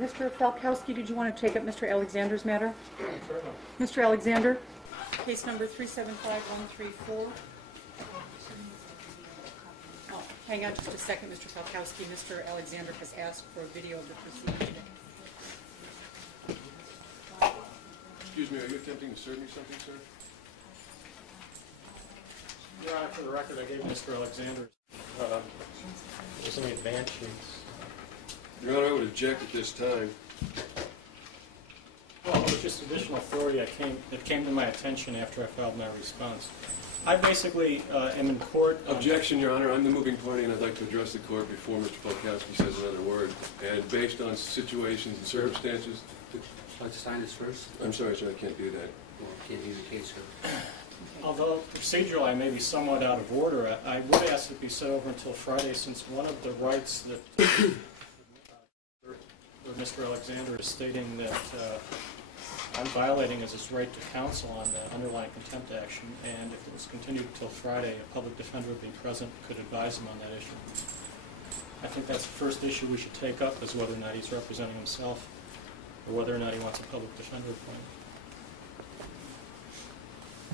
Mr. Falkowski, did you want to take up Mr. Alexander's matter? Mr. Alexander, case number 375134. Oh, hang on just a second, Mr. Falkowski. Mr. Alexander has asked for a video of the proceeding. Excuse me, are you attempting to serve me something, sir? Your Honor, for the record, I gave Mr. Alexander some advance sheets. Your Honor, I would object at this time. Well, it was just additional authority that came to my attention after I filed my response. I basically am in court. Objection, Your Honor. I'm the moving party, and I'd like to address the court before Mr. Falkowski says another word. And based on situations and circumstances... Would you like to sign this first? I'm sorry, sir, I can't do that. Well, can't hear the case, sir. Although procedurally I may be somewhat out of order, I would ask it be set over until Friday, since one of the rights that Mr. Alexander is stating that I'm violating is his right to counsel on the underlying contempt action, and if it was continued until Friday, a public defender would be present, could advise him on that issue. I think that's the first issue we should take up, is whether or not he's representing himself, or whether or not he wants a public defender appointed.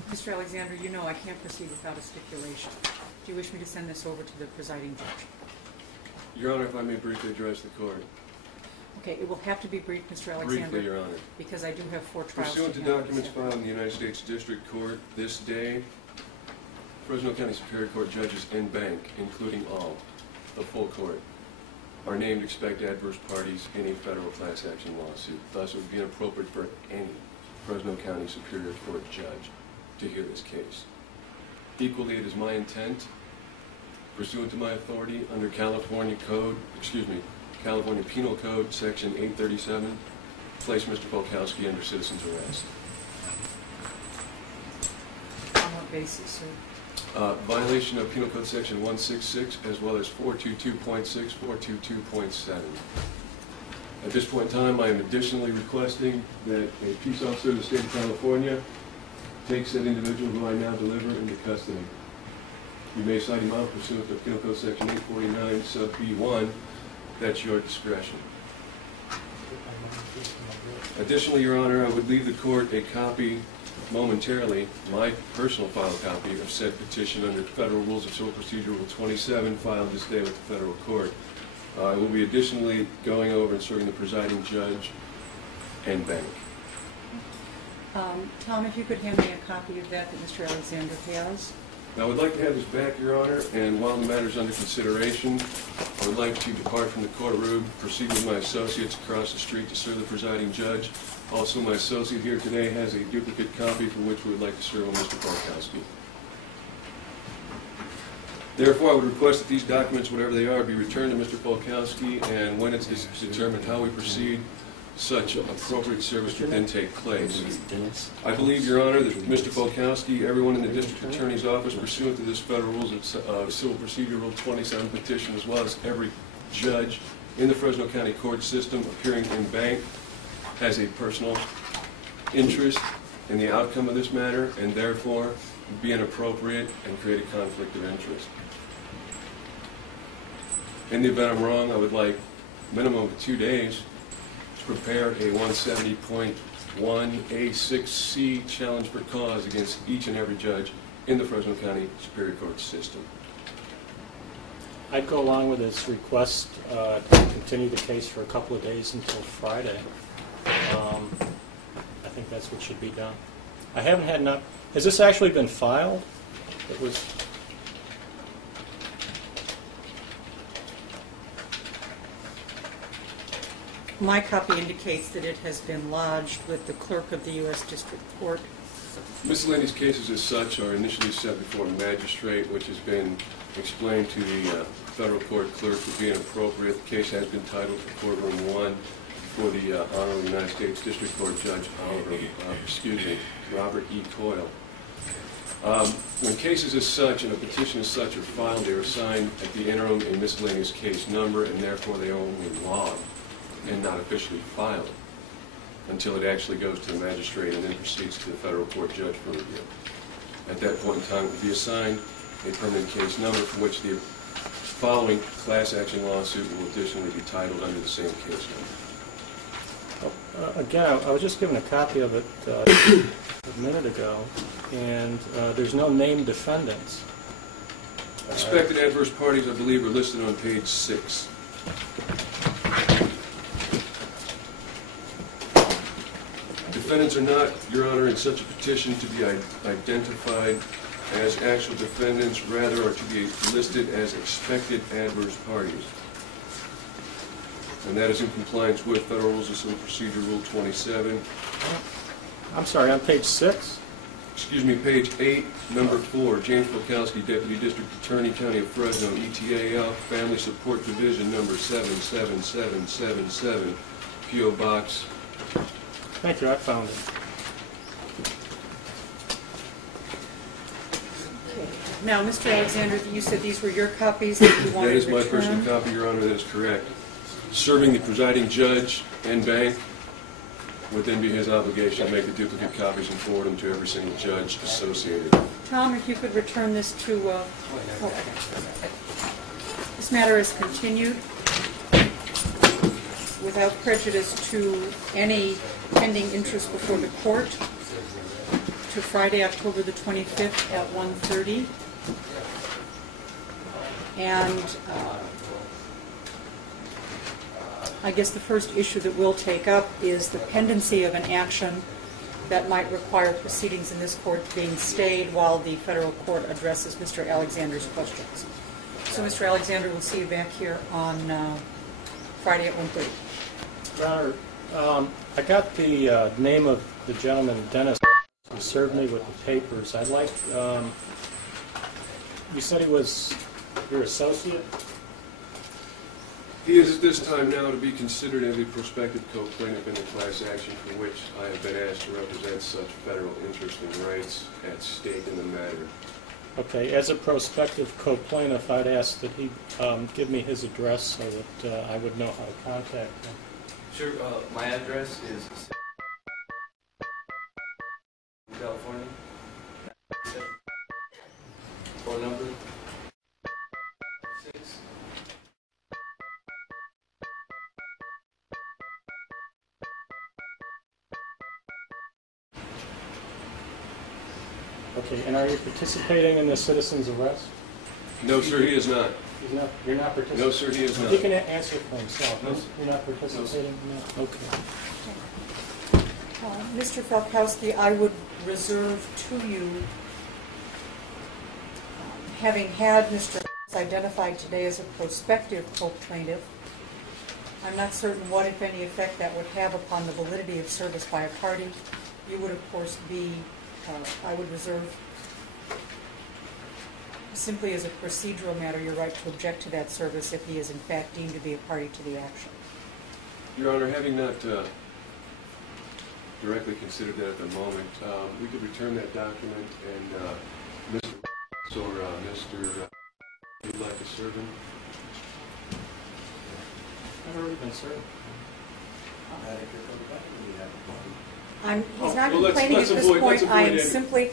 Mr. Alexander, you know I can't proceed without a stipulation. Do you wish me to send this over to the presiding judge? Your Honor, if I may briefly address the court. Okay, it will have to be brief, Mr. Alexander. Briefly, Your Honor. Because I do have 4 trials. Pursuant to documents filed in the United States District Court this day, Fresno County Superior Court judges en banc, including all, the full court, are named expect adverse parties in a federal class action lawsuit. Thus, it would be inappropriate for any Fresno County Superior Court judge to hear this case. Equally, it is my intent, pursuant to my authority under California Penal Code, Section 837, place Mr. Falkowski under citizen's arrest. On what basis, sir? Violation of Penal Code Section 166, as well as 422.6, 422.7. At this point in time, I am additionally requesting that a peace officer of the state of California takes that individual who I now deliver into custody. You may cite him out pursuant to Penal Code Section 849, sub B1. That's your discretion. Additionally, Your Honor, I would leave the court a copy momentarily, my personal file copy of said petition under Federal Rules of Civil Procedure Rule 27, filed this day with the federal court. I will be additionally going over and serving the presiding judge en banc. Tom, if you could hand me a copy of that Mr. Alexander has. Now, I would like to have this back, Your Honor, and while the matter is under consideration, I would like to depart from the courtroom, proceed with my associates across the street to serve the presiding judge. Also, my associate here today has a duplicate copy for which we would like to serve on Mr. Falkowski. Therefore, I would request that these documents, whatever they are, be returned to Mr. Falkowski, and when it's determined how we proceed, such appropriate service would then take place. I believe, Your Honor, that Mr. Falkowski, everyone in the District Attorney's Office, pursuant to this Federal Rules of Civil Procedure Rule 27 petition, as well as every judge in the Fresno County court system appearing en banc, has a personal interest in the outcome of this matter, and therefore would be inappropriate and create a conflict of interest. In the event I'm wrong, I would like a minimum of 2 days to prepare a 170.1A6C challenge for cause against each and every judge in the Fresno County Superior Court system. I'd go along with his request to continue the case for a couple of days until Friday. I think that's what should be done. I haven't had enough. Has this actually been filed? It was. My copy indicates that it has been lodged with the clerk of the U.S. District Court. Miscellaneous cases as such are initially set before a magistrate, which has been explained to the federal court clerk to be inappropriate. The case has been titled for Courtroom 1 for the Honorable United States District Court Judge Robert E. Coyle. When cases as such and a petition as such are filed, they are assigned at the interim a miscellaneous case number, and therefore they are only logged and not officially filed until it actually goes to the magistrate and then proceeds to the federal court judge for review. At that point in time, it will be assigned a permanent case number for which the following class action lawsuit will additionally be titled under the same case number. Again, I was just given a copy of it a minute ago, and there's no named defendants. Expected adverse parties, I believe, are listed on page 6. Defendants are not, Your Honor, in such a petition to be identified as actual defendants, rather are to be listed as expected adverse parties. And that is in compliance with Federal Rules of Civil Procedure Rule 27. I'm sorry, on page 6? Excuse me, page 8, number 4, James Polkowski, Deputy District Attorney, County of Fresno, ETAL, Family Support Division, number 77777, P.O. Box. Thank you, I found it. Now, Mr. Alexander, you said these were your copies that you wanted That is to my return? personal copy, Your Honor, that is correct. Serving the presiding judge and bank would then be his obligation to make the duplicate copies and forward them to every single judge associated. Tom, if you could return this to, this matter is continued without prejudice to any pending interest before the court to Friday, October the 25th at 1:30. And I guess the first issue that we'll take up is the pendency of an action that might require proceedings in this court being stayed while the federal court addresses Mr. Alexander's questions. So, Mr. Alexander, we'll see you back here on Friday at 1:30. Your Honor, I got the name of the gentleman, Dennis, who served me with the papers. I'd like, you said he was your associate? He is at this time now to be considered as a prospective co-plaintiff in the class action for which I have been asked to represent such federal interest and rights at stake in the matter. Okay, as a prospective co-plaintiff, I'd ask that he give me his address so that I would know how to contact him. Sure, my address is California. Phone number 6. Okay, and are you participating in the citizen's arrest? No, sir, he is not. He's not, you're not participating? No, sir, he is not. He can answer for himself. No, sir. You're not participating? No. Okay. Mr. Falkowski, I would reserve to you, having had Mr. identified today as a prospective co-plaintiff, I'm not certain what, if any, effect that would have upon the validity of service by a party. You would, of course, be, I would reserve, simply as a procedural matter, your right to object to that service if he is in fact deemed to be a party to the action. Your Honor, having not directly considered that at the moment, we could return that document and Mr. or Mr. You'd like to serve him? I've already been served. He's not Well, let's complaining at this avoid- point. let's I am avoid any- simply,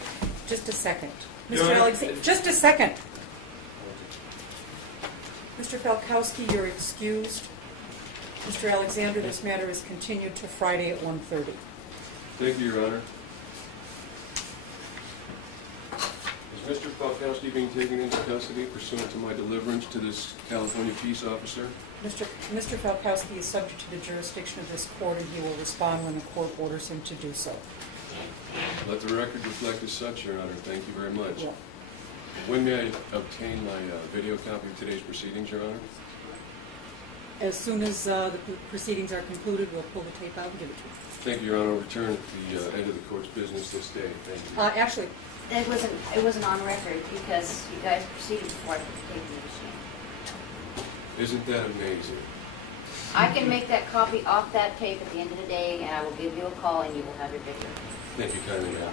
just a second. Your Mr. Honor? Alexander, just a second. Mr. Falkowski, you're excused. Mr. Alexander, this matter is continued to Friday at 1:30. Thank you, Your Honor. Is Mr. Falkowski being taken into custody pursuant to my deliverance to this California peace officer? Mr. Falkowski is subject to the jurisdiction of this court, and he will respond when the court orders him to do so. Let the record reflect as such, Your Honor. Thank you very much. Yeah. When may I obtain my video copy of today's proceedings, Your Honor? As soon as the proceedings are concluded, we'll pull the tape out and give it to you. Thank you, Your Honor. I'll return at the end of the court's business this day. Thank you. Actually, It wasn't on record because you guys proceeded before I put the tape in the machine. Isn't that amazing? I can make that copy off that tape at the end of the day, and I will give you a call, and you will have your picture. Thank you kindly, ma'am.